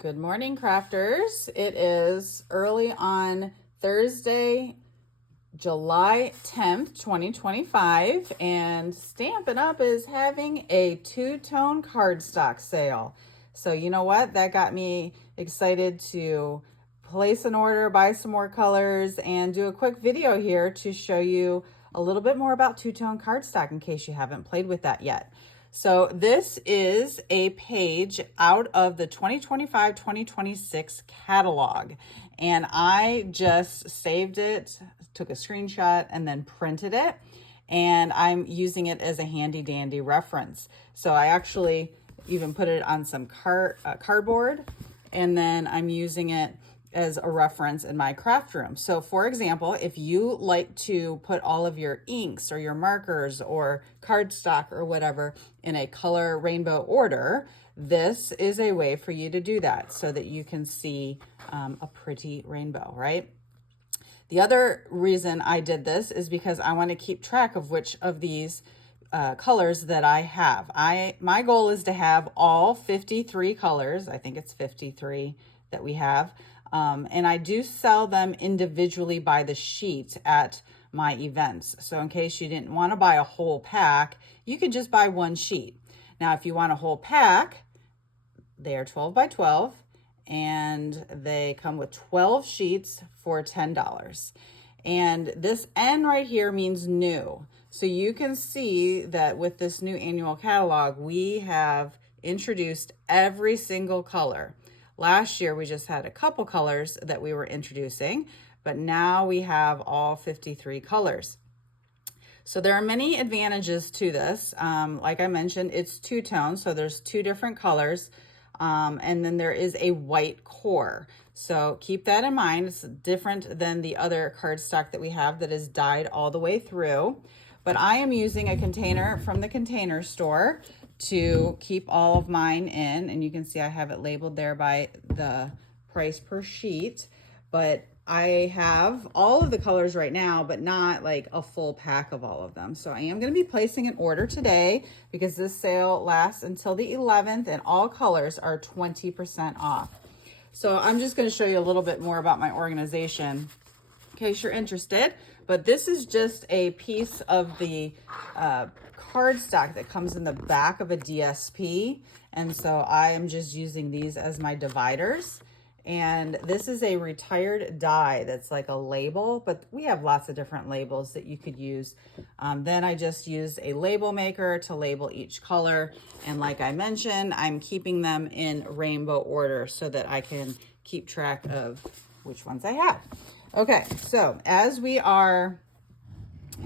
Good morning, crafters. It is early on Thursday, July 10th, 2025, and Stampin' Up! Is having a two-tone cardstock sale. So you know what? That got me excited to place an order, buy some more colors, and do a quick video here to show you a little bit more about two-tone cardstock in case you haven't played with that yet. So this is a page out of the 2025-2026 catalog, and I just saved it, took a screenshot, and then printed it, and I'm using it as a handy dandy reference. So I actually even put it on some cardboard, and then I'm using it as a reference in my craft room. So for example, if you like to put all of your inks or your markers or cardstock or whatever in a color rainbow order, this is a way for you to do that so that you can see a pretty rainbow, right? The other reason I did this is because I want to keep track of which of these colors that I have. My goal is to have all 53 colors. I think it's 53 that we have. And I do sell them individually by the sheet at my events. So in case you didn't want to buy a whole pack, you can just buy one sheet. Now, if you want a whole pack, they are 12 by 12 and they come with 12 sheets for $10. And this N right here means new. So you can see that with this new annual catalog, we have introduced every single color. Last year, we just had a couple colors that we were introducing, but now we have all 53 colors. So there are many advantages to this. Like I mentioned, it's two-tone, so there's two different colors, and then there is a white core. So keep that in mind. It's different than the other cardstock that we have that is dyed all the way through. But I am using a container from the Container Store to keep all of mine in, and you can see I have it labeled there by the price per sheet. But I have all of the colors right now, but not like a full pack of all of them. So I am going to be placing an order today because this sale lasts until the 11th and all colors are 20% off. So I'm just going to show you a little bit more about my organization in case you're interested. But this is just a piece of the cardstock that comes in the back of a DSP. And so I am just using these as my dividers. And this is a retired die that's like a label, but we have lots of different labels that you could use. Then I just used a label maker to label each color. And like I mentioned, I'm keeping them in rainbow order so that I can keep track of which ones I have. Okay, so as we are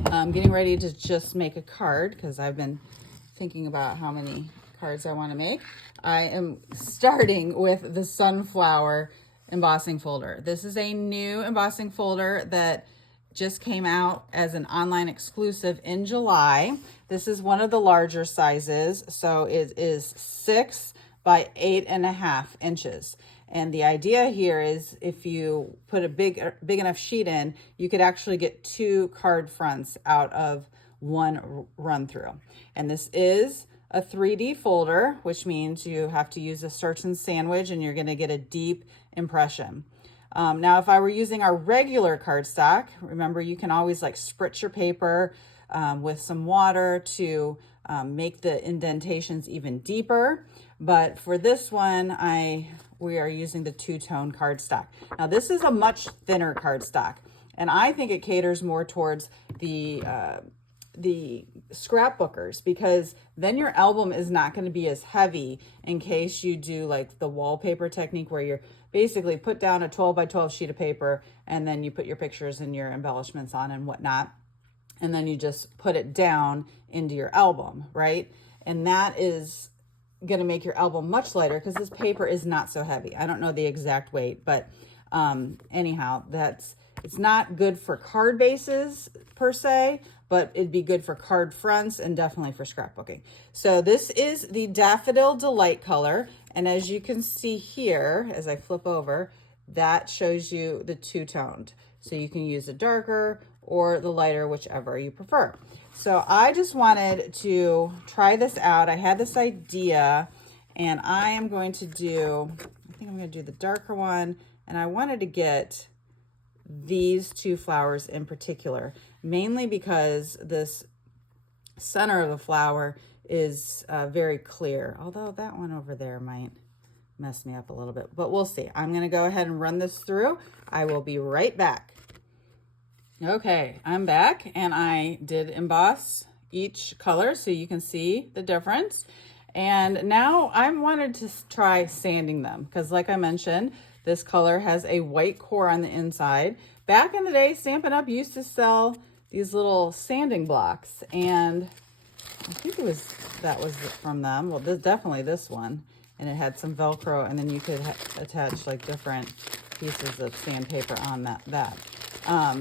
getting ready to just make a card, because I've been thinking about how many cards I want to make, I am starting with the sunflower embossing folder. This is a new embossing folder that just came out as an online exclusive in July. This is one of the larger sizes, so it is 6 by 8.5 inches. And the idea here is if you put a big enough sheet in, you could actually get 2 card fronts out of one run through. And this is a 3D folder, which means you have to use a certain sandwich and you're going to get a deep impression. Now, if I were using our regular cardstock, remember you can always like spritz your paper with some water to make the indentations even deeper. But for this one, we are using the two-tone cardstock. Now, this is a much thinner cardstock, and I think it caters more towards the scrapbookers, because then your album is not going to be as heavy in case you do like the wallpaper technique where you're basically put down a 12 by 12 sheet of paper and then you put your pictures and your embellishments on and whatnot, and then you just put it down into your album, right? And that is going to make your album much lighter because this paper is not so heavy. I don't know the exact weight, but anyhow, it's not good for card bases per se, but it'd be good for card fronts and definitely for scrapbooking. So this is the Daffodil Delight color. And as you can see here, as I flip over, that shows you the two-toned. So you can use the darker or the lighter, whichever you prefer. So I just wanted to try this out. I had this idea, and I am going to do, I think I'm gonna do the darker one, and I wanted to get these two flowers in particular, mainly because this center of the flower is very clear, although that one over there might mess me up a little bit, but we'll see. I'm gonna go ahead and run this through. I will be right back. Okay, I'm back, and I did emboss each color so you can see the difference. And now I wanted to try sanding them because, like I mentioned, this color has a white core on the inside. Back in the day, Stampin' Up! Used to sell these little sanding blocks, and I think that was from them. Well, definitely this one. And it had some Velcro, and then you could attach like different pieces of sandpaper on that.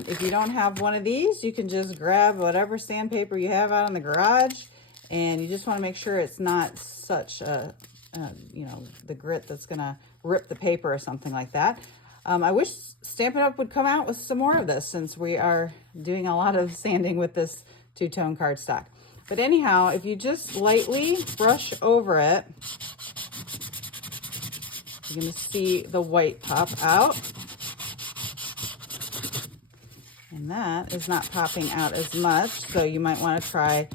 If you don't have one of these, you can just grab whatever sandpaper you have out in the garage, and you just want to make sure it's not such a, you know, the grit that's gonna rip the paper or something like that. I wish Stampin' Up! Would come out with some more of this, since we are doing a lot of sanding with this two-tone cardstock. But anyhow, if you just lightly brush over it, you're going to see the white pop out. And that is not popping out as much, so you might want to try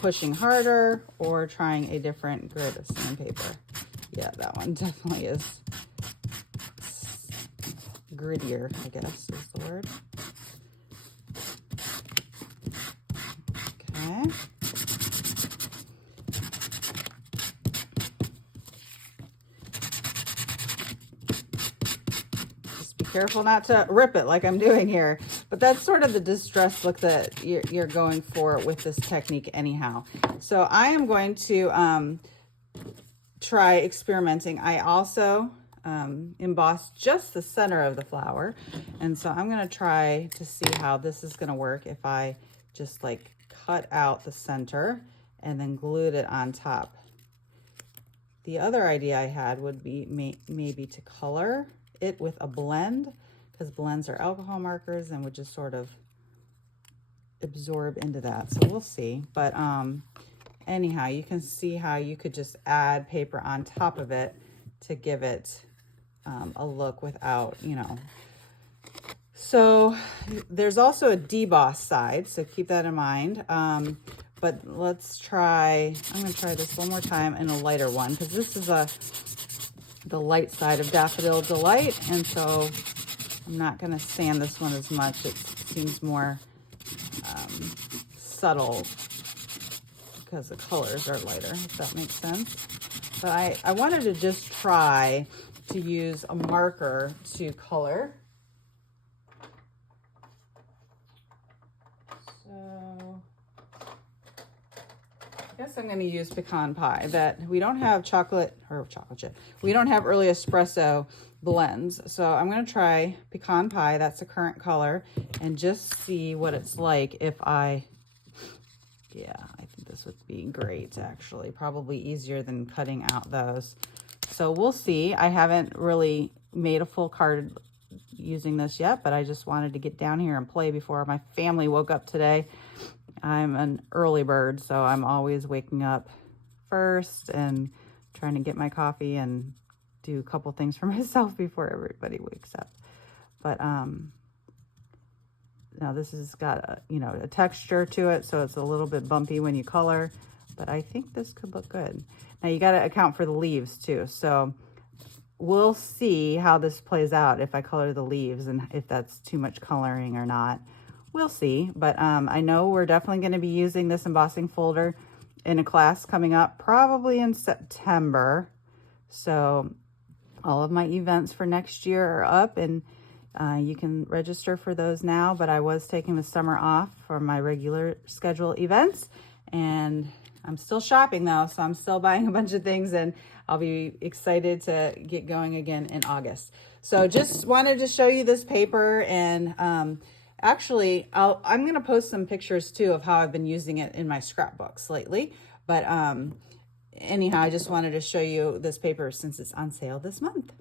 pushing harder or trying a different grit of sandpaper. Yeah, that one definitely is grittier, I guess is the word. Okay. Careful not to rip it like I'm doing here, but that's sort of the distressed look that you're going for with this technique anyhow. So I am going to try experimenting. I also embossed just the center of the flower, and so I'm going to try to see how this is going to work if I just like cut out the center and then glued it on top. The other idea I had would be maybe to color it with a blend, because blends are alcohol markers and would just sort of absorb into that. So we'll see. But anyhow, you can see how you could just add paper on top of it to give it a look without, you know. So there's also a deboss side, so keep that in mind. But let's try, I'm going to try this one more time in a lighter one, because this is the light side of Daffodil Delight, and so I'm not going to sand this one as much. It seems more subtle because the colors are lighter, if that makes sense. But I wanted to just try to use a marker to color. So I guess I'm going to use pecan pie. That we don't have chocolate chip. We don't have early espresso blends. So I'm going to try pecan pie. That's the current color, and just see what it's like if I think this would be great, actually. Probably easier than cutting out those. So we'll see. I haven't really made a full card using this yet, but I just wanted to get down here and play before my family woke up today. I'm an early bird, so I'm always waking up first and trying to get my coffee and do a couple things for myself before everybody wakes up. But now this has got a texture to it, so it's a little bit bumpy when you color, but I think this could look good. Now you got to account for the leaves too, so we'll see how this plays out if I color the leaves and if that's too much coloring or not. We'll see, but I know we're definitely going to be using this embossing folder in a class coming up, probably in September. So all of my events for next year are up, and you can register for those now, but I was taking the summer off for my regular schedule events, and I'm still shopping though, so I'm still buying a bunch of things, and I'll be excited to get going again in August. So just wanted to show you this paper, and actually, I'm going to post some pictures too of how I've been using it in my scrapbooks lately. But anyhow, I just wanted to show you this paper since it's on sale this month.